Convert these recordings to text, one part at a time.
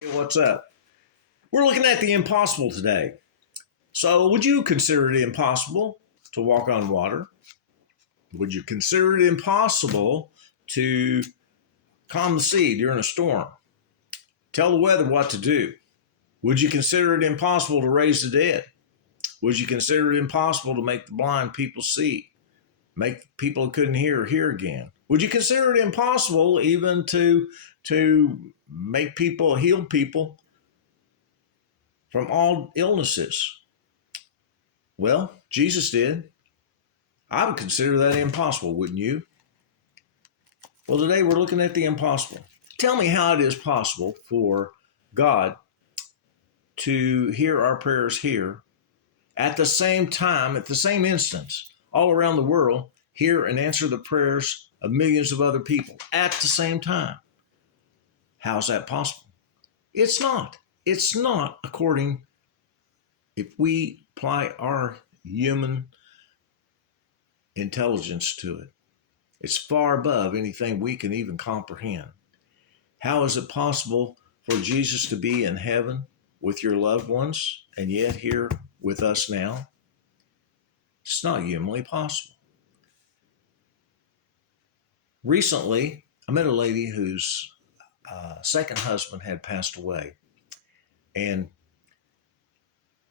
Hey, what's up? We're looking at the impossible today. So, would you consider it impossible to walk on water? Would you consider it impossible to calm the sea during a storm? Tell the weather what to do? Would you consider it impossible to raise the dead? Would you consider it impossible to make the blind people see? Make people who couldn't hear again? Would you consider it impossible even to make people heal people from all illnesses? Well, Jesus did. I would consider that impossible, wouldn't you? Well, today we're looking at the impossible. Tell me how it is possible for God to hear our prayers here at the same time, at the same instance, all around the world, hear and answer the prayers of millions of other people at the same time. How's that possible? It's not. It's not according, if we apply our human intelligence to it. It's far above anything we can even comprehend. How is it possible for Jesus to be in heaven with your loved ones and yet here with us now? It's not humanly possible. Recently, I met a lady whose second husband had passed away, and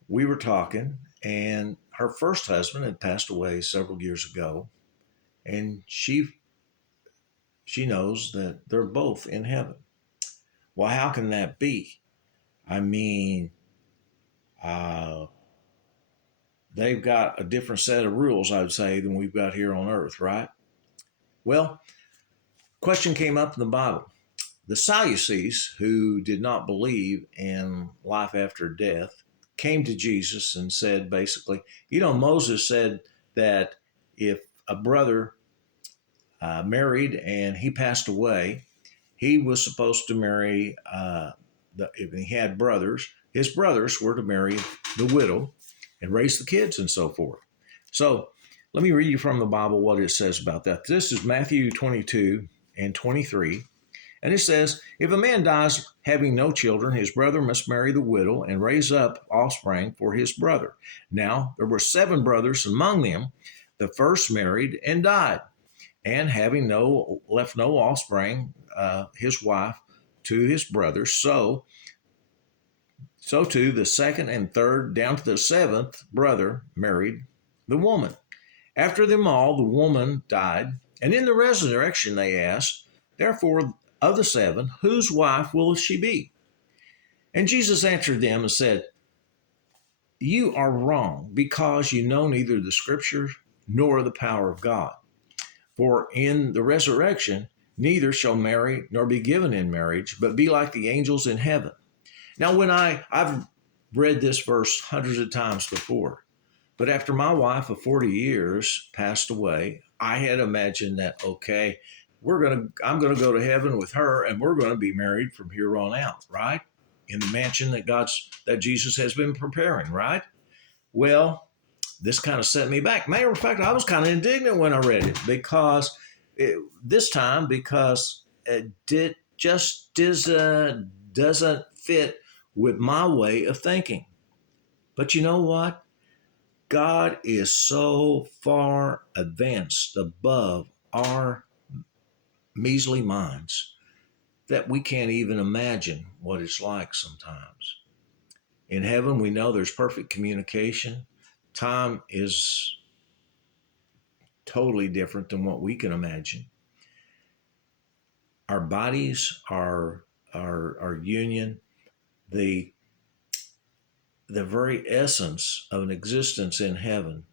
we were talking, and her first husband had passed away several years ago, and she knows that they're both in heaven. Well, how can that be? I mean, they've got a different set of rules, I would say, than we've got here on earth, right? Well, question came up in the Bible. The Sadducees, who did not believe in life after death, came to Jesus and said, basically, Moses said that if a brother married and he passed away, he was supposed to marry, if he had brothers, his brothers were to marry the widow and raise the kids and so forth. So let me read you from the Bible what it says about that. This is Matthew 22 and 23. And it says, if a man dies having no children, his brother must marry the widow and raise up offspring for his brother. Now, there were 7 brothers among them. The first married and died, and having left no offspring, his wife to his brothers. So too the second and third, down to the 7th brother married the woman. After them all, the woman died, and in the resurrection they asked, therefore, of the 7, whose wife will she be? And Jesus answered them and said, you are wrong, because you know neither the Scriptures nor the power of God. For in the resurrection, neither shall marry nor be given in marriage, but be like the angels in heaven. Now, when I've read this verse hundreds of times before, but after my wife of 40 years passed away, I had imagined that, okay, I'm gonna go to heaven with her, and we're gonna be married from here on out, right? In the mansion that Jesus has been preparing, right? Well, this kind of set me back. Matter of fact, I was kind of indignant when I read it because it doesn't fit with my way of thinking. But you know what? God is so far advanced above our measly minds that we can't even imagine what it's like sometimes. In heaven, we know there's perfect communication. Time is totally different than what we can imagine. Our bodies, our union, the very essence of an existence in heaven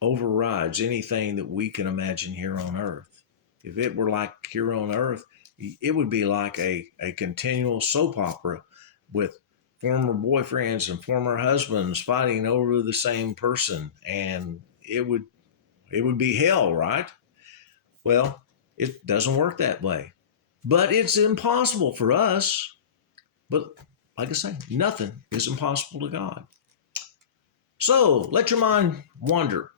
overrides anything that we can imagine here on earth. If it were like here on earth, it would be like a continual soap opera with former boyfriends and former husbands fighting over the same person, and it would be hell, right? Well, it doesn't work that way. But it's impossible for us. But like I say, nothing is impossible to God. So let your mind wander.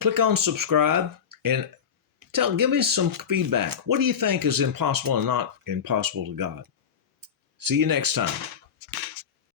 Click on subscribe and Give me some feedback. What do you think is impossible and not impossible to God? See you next time.